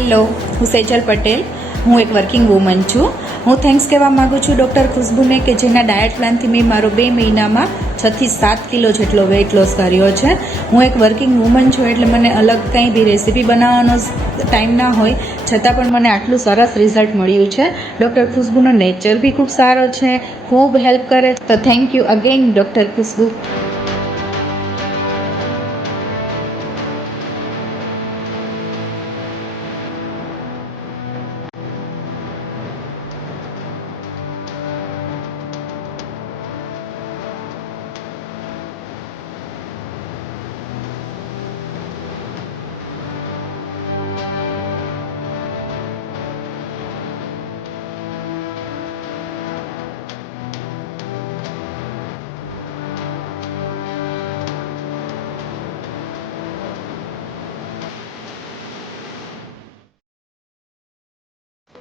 Hello, હું સેજલ પટેલ. હું એક વર્કિંગ વુમન છું. હું થેન્ક્સ કહેવા માગું છું ડૉક્ટર ખુશ્બુને કે જેના ડાયટ પ્લાનથી મેં મારો 2 મહિનામાં 6 થી 7 કિલો જેટલો વેઇટ લોસ કર્યો છે. હું એક વર્કિંગ વુમન છું એટલે મને અલગ કંઈ બી રેસીપી બનાવવાનો ટાઈમ ના હોય છતાં પણ મને આટલું સરસ રિઝલ્ટ મળ્યું છે. ડૉક્ટર ખુશ્બુનો નેચર બી ખૂબ સારો છે, ખૂબ હેલ્પ કરે. તો thank you again doctor Khushbu.